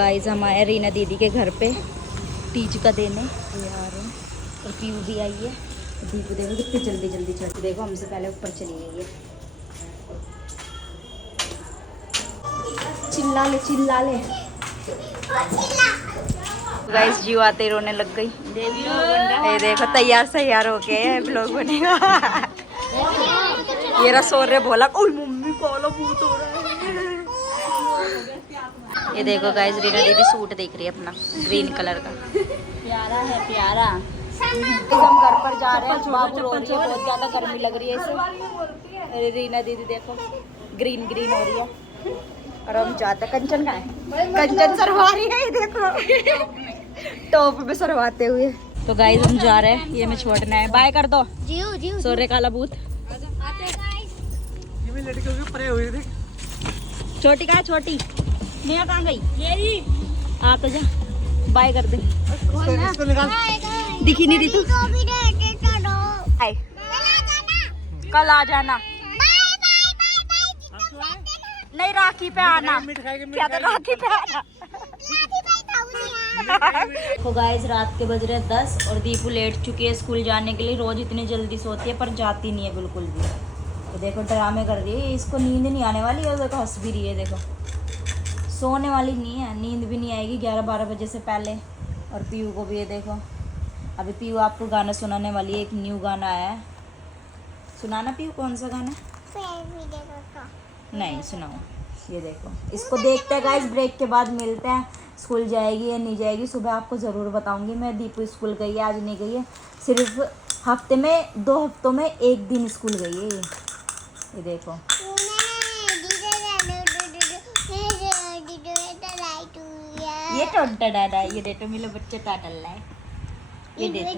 Guys हम आए रीना दीदी के घर पे टीज का देने यार, और पीयू भी आई है। दीपू देखो कितनी जल्दी जल्दी चढ़ती, देखो हमसे पहले ऊपर चली गई है। चिल्ला ले चिल्ला ले। गाइस जीव आते ही रोने लग गई। ये देखो तैयार सैयार हो गए ब्लॉग बनेगा। ये रहा सो रहे बोला ओए मम्मी काला भूत हो रहा है। ये देखो गाइस रीना दीदी सूट देख रही है अपना ग्रीन कलर का, प्यारा है प्यारा। हम घर पर जा रहे हैं, बाबू रो रही है, बहुत ज्यादा गर्मी लग रही है इसे। अरे रीना दीदी देखो ग्रीन ग्रीन हो रही है। और हम जाते कंचन का है, कंचन सरवा रही है, ये देखो टॉप में सरवाते हुए। तो गाइस हम जा रहे हैं, ये मैं छोड़ना है। बाय कर दो सोरे काला भूत। छोटी कहाँ है छोटी, नेहा कहाँ गई? आ तो जा बाय कर दे। दिखी नहीं रही तू। कल आ जाना, नहीं राखी पे आना, क्या तो राखी पे आना। तो गाइस रात के बज रहे 10 और दीपू लेट चुकी है स्कूल जाने के लिए। रोज इतनी जल्दी सोती है पर जाती नहीं है बिल्कुल भी। तो देखो ड्रामे कर रही है, इसको नींद नहीं आने वाली है। देखो हंस भी रही है, देखो सोने वाली नहीं है, नींद भी नहीं आएगी 11-12 बजे से पहले। और पीयू को भी ये देखो, अभी पीयू आपको गाना सुनाने वाली है। एक न्यू गाना आया है, सुनाना पीयू। कौन सा गाना? नहीं सुनाओ। ये देखो इसको देखते हैं गाइस, ब्रेक के बाद मिलते हैं। स्कूल जाएगी या नहीं जाएगी सुबह आपको ज़रूर बताऊंगी मैं। दीपू स्कूल गई है, आज नहीं गई है। सिर्फ हफ्ते में 2 हफ्तों में 1 दिन स्कूल गई है ये देखो। ये टोटा डाडा, ये देखो मेरे बच्चे टाटल है। ये देखो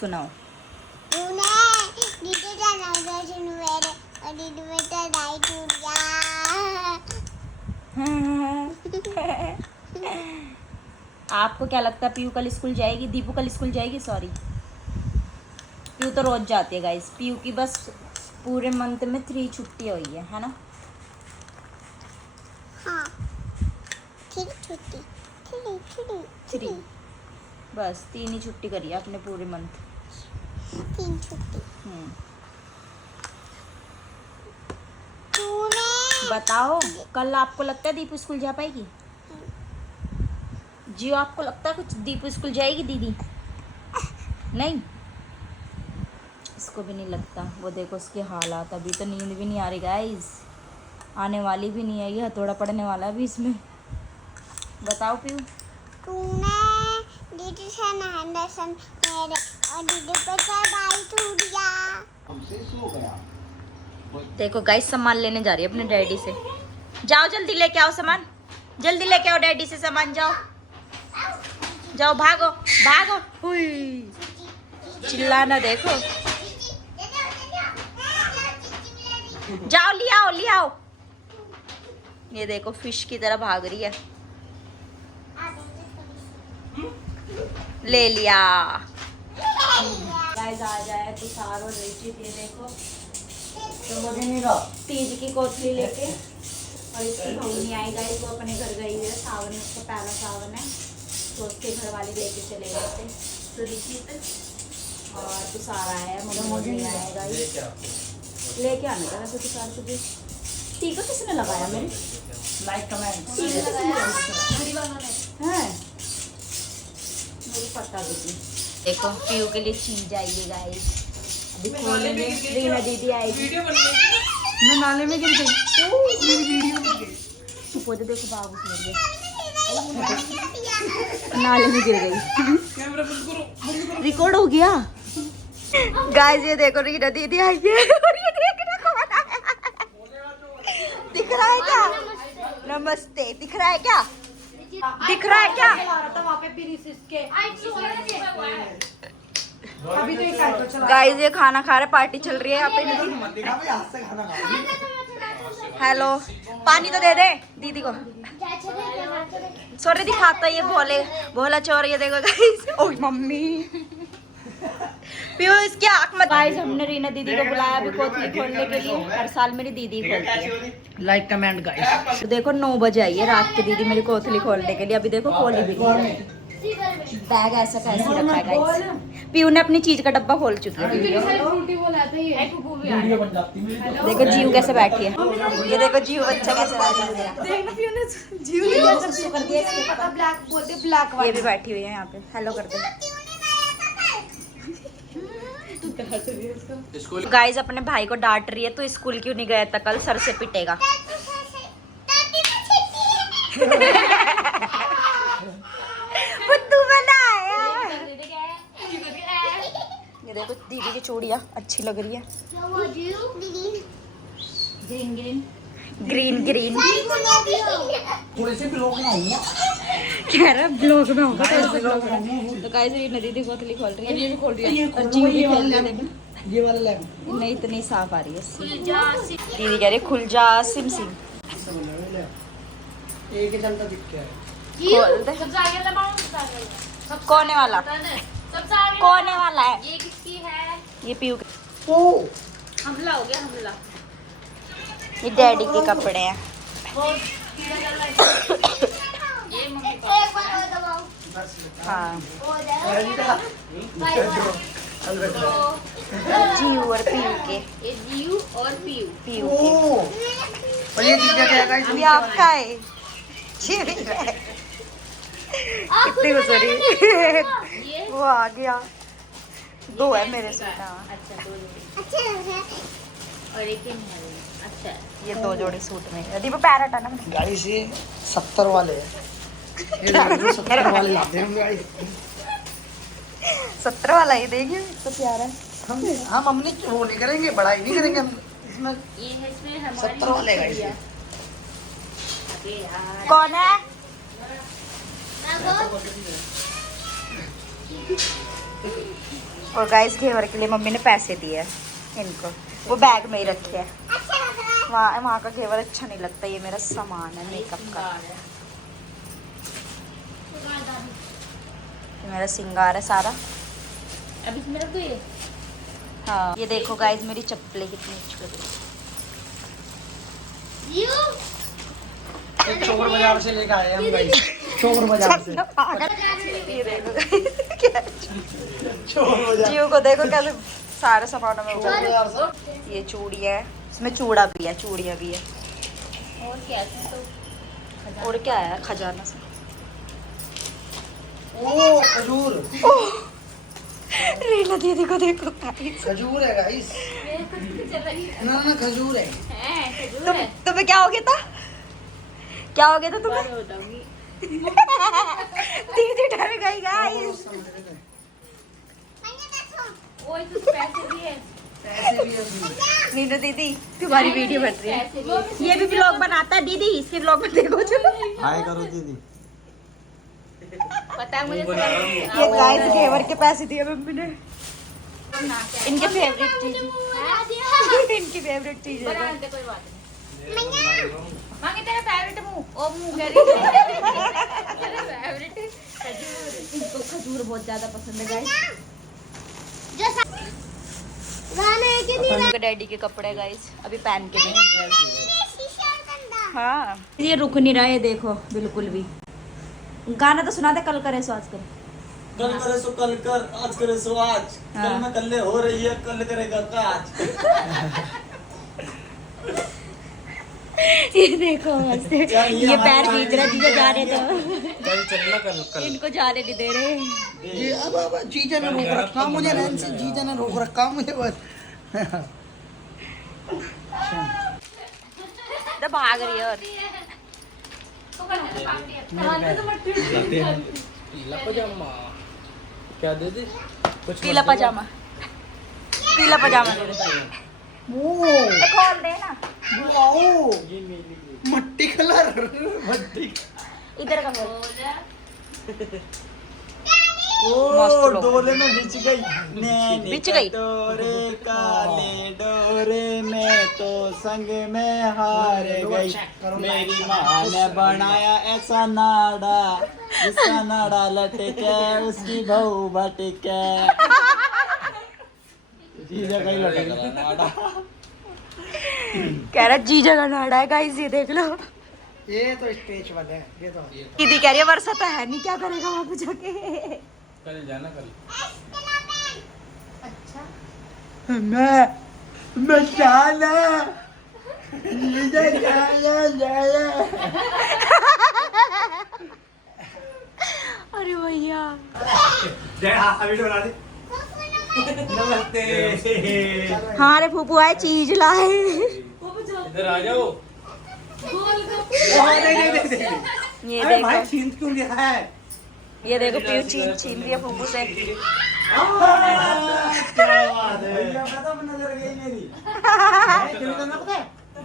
सुनाओ। आपको क्या लगता है पीयू कल स्कूल जाएगी? दीपू कल स्कूल जाएगी? सॉरी, पीयू तो रोज जाती है गाइस। पीयू की बस पूरे मंथ में 3 छुट्टी हुई है ना? हाँ 3 बस 3 ही छुट्टी करी है अपने पूरे मंथ। 3 छुट्टी। बताओ कल आपको लगता है दीपू स्कूल जा पाएगी? जी आपको लगता है कुछ दीपू स्कूल जाएगी दीदी? नहीं, इसको भी नहीं लगता। वो देखो उसके हालात, अभी तो नींद भी नहीं आ रही गाइस, आने वाली भी नहीं है। ये हथौड़ा पड़ने वाला है अभी इसमें। बताओ पीयू। दीदी से मेरे और दीदी पे चढ़ाई टूट गया। देखो गाइस सामान लेने जा रही है अपने डैडी से। जाओ जल्दी लेके आओ सामान, जल्दी लेके आओ डैडी से सामान। जाओ जाओ भागो भागो। हुई चिल्लाना देखो। जाओ ले आओ ले आओ। ये देखो फिश की तरह भाग रही है। ले लिया। गाइस आ जाए तो सारो रेची ये देखो। तो मुझे नहीं रो तीज की कोथली लेके, और इसकी बहू नहीं आई गाइस, वो अपने घर गई है। सावन उसका पहला सावन है तो उसके घर वाले लेके चले गए थे। तो रिचित और तुषार आया है, मुझे नहीं आया गाइस। लेके आने का वैसे तुषार तुझे। टीका किसने लगाया? मेरे लाइक कमेंट है मुझे पता भी। देखो पीयू के लिए चीज आई है गाइस, अभी खोलेंगे। रीना दीदी आएगी। मैं नाले में गिर गई। मेरी वीडियो गिर गई। चुप हो जा, देखो बाबू गिर गए, नाले में गिर गई। रिकॉर्ड हो गया गाइस। ये देखो रीना दीदी आई है और ये देखना कौन आया। दिख रहा है क्या? नमस्ते दिख रहा है क्या? दिख रहा है क्या? गाइस ये खाना खा रहे, पार्टी चल रही है यहाँ पे। हेलो पानी तो दे दे दीदी को। सॉरी दिखाता ये भोले भोला चोर। ये देखो गाइस। ओह मम्मी पीयू इसकी आँख मत। गाइस हमने रीना दीदी को बुलाया अभी कोतली खोलने के लिए। हर साल मेरी दीदी खोलती है। Like comment guys. देखो 9 बजे आई है रात की दीदी मेरी कोतली खोलने के लिए। अभी देखो खोली भी नहीं। बैग ऐसा कैसे रखा है गाइस। पीयू ने अपनी चीज का डब्बा खोल चुकी है। देखो जीव कैसे बैठी है। ये देखो जीव बच्चा कैसे बैठा है। जीव कर दिया। ये भी बैठी हुई है यहाँ पे। हेलो कर दे। गाइस अपने भाई को डांट रही है तो स्कूल क्यों नहीं गया था कल, सर से पिटेगा। बुद्धू बनाया। ये देखो दीदी की चूड़ियाँ अच्छी लग रही है। ग्रीन ग्रीन ग्रीन ग्रीन थोड़े से ब्लॉग में आऊंगा। कह रहा ब्लॉग में होगा थोड़ा सा ब्लॉग में। तो गाइस रीना दीदी कोतली खोल रही है। ये भी खोल रही है और जीव भी खोल रही है। ये वाला लेग नहीं इतनी साफ आ रही है। दीदी कह रही खुल जा सिम सिम। एक ही चलता दिख गया है। खोल दे। कोने वाला कोने वाला है। ये किसकी है? ये पीयू। ओ हमला हो गया हमला। ये डैडी के कपड़े हैं। ये मम्मी का। हाँ जीव और पीयू के। ये जीव और पीयू। पीयू ओ के। और ये चीज़ क्या है अभी आपका है। कितनी गुजरी। वो आ गया। 2 है मेरे साथ। हाँ अच्छा 2 जोड़ी। और एक ही है। अच्छा ये 2 जोड़ी सूट में। यदि वो पैर हटाना। गाइस ये 70 वाले हैं। ये देखो 70 वाले लाते हैं गाइस। 17 वाला ये देखिए तो प्यारा है। हम अपनी वो नहीं करेंगे, बड़ाई नहीं करेंगे हम इसमें। ये है इसमें हमारी 70 वाले गाइस। अरे यार कौन है? और गाइस घेवर के लिए मम्मी ने पैसे दिए हैं इनको। वो बैग में ही रखे हैं। वहाँ का घेवर अच्छा नहीं लगता। ये मेरा सामान है मेकअप का। ये मेरा सिंगार है सारा। अब इसमें रख दो ये। हाँ ये देखो गाइस मेरी चप्पलें कितनी अच्छी लग रही है। एक चोर बाजार से लेकर आए हम गाइस। चोर बाजार से। ये देखो क्या चोर बाजार। जियो को देखो कैसे सारे सामानों में चोर बाजार से। ये चूड़ी है। इसमें चूड़ा भी है चूड़ियाँ भी है। और क्या है तो और क्या है खजाना से। ओ खजूर। रीना दीदी को देखो गाइस। खजूर है गाइस। ना ना खजूर है। तुम्हें क्या हो गया था? क्या हो गया था तुम्हें? बताऊंगी। दीदी डर गई गाइस। ओए कुछ पैसे दिए। ऐसे भी है उसमें। रीना दीदी तुम्हारी वीडियो बन रही है। ये भी ब्लॉग बनाता है दीदी। इसके ब्लॉग में देखो जो। हाय करो दीदी। पता है मुझे ये गाइस घेवर के पैसे दिए मम्मी ने। इनके फेवरेट चीज। इनकी फेवरेट चीज है। बना दे कोई बात नहीं। मांगे तेरा फेवरेट मुंह। ओ मुंह कह रही है। तेरा फेवरेट खजूर। इनको खजूर बहुत ज्यादा पसंद है गाइस। उनके डैडी के कपड़े गाइस अभी पहन के नहीं। हाँ ये रुक नहीं रहा है देखो बिल्कुल भी। गाना तो सुना दे कल करे सो आज कर। कल करे सो कल कर, आज करे सो आज। हाँ। कल में कल्ले हो रही है, कल करेगा काज। ये देखो ऐसे ये पैर खींच रहा जीजा जा रहे तो कल चलना कल इनको जाने नहीं दे रहे। ये अब जीजा ने रोक रखा मुझे। नैन्सी जीजा ने रोक रखा मुझे बस। तो भाग रही है और पीला पजामा क्या दे दी? कुछ पीला पजामा। पीला पजामा दे दे। ओ खोल दे ना। वाओ मट्टी कलर। मट्टी। इधर का खोल। ओ मस्त लोग। डोले में बिछ गई। नैनी बिछ गई? डोरे काले डोरे में तो संग में हार गई। मेरी माँ ने बनाया ऐसा नाड़ा जिसका नाड़ा लटके उसकी बहू भटके। जीजा का ही लड़का नाड़ा। कह रहा जीजा का नाड़ा है गाइस, ये देख लो। ये तो स्टेज वाले हैं, ये तो दीदी कह रही है वर्षा तो है नहीं, क्या करेगा वहां पे जाके। कल जाना कल। मैं जाना जाना अरे भैया नमस्ते। हाँ रे फूफू आए, चीज लाए। इधर आ जाओ। ये अरे भाई देखो, छीन क्यों लिया है? ये देखो पीयू छीन छीन लिया फूफू से। क्या बात है। नजर गई मेरी।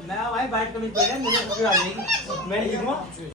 मैं भाई बैठ कभी पड़ा, मुझे आ जाएगी। मैं लिखूं।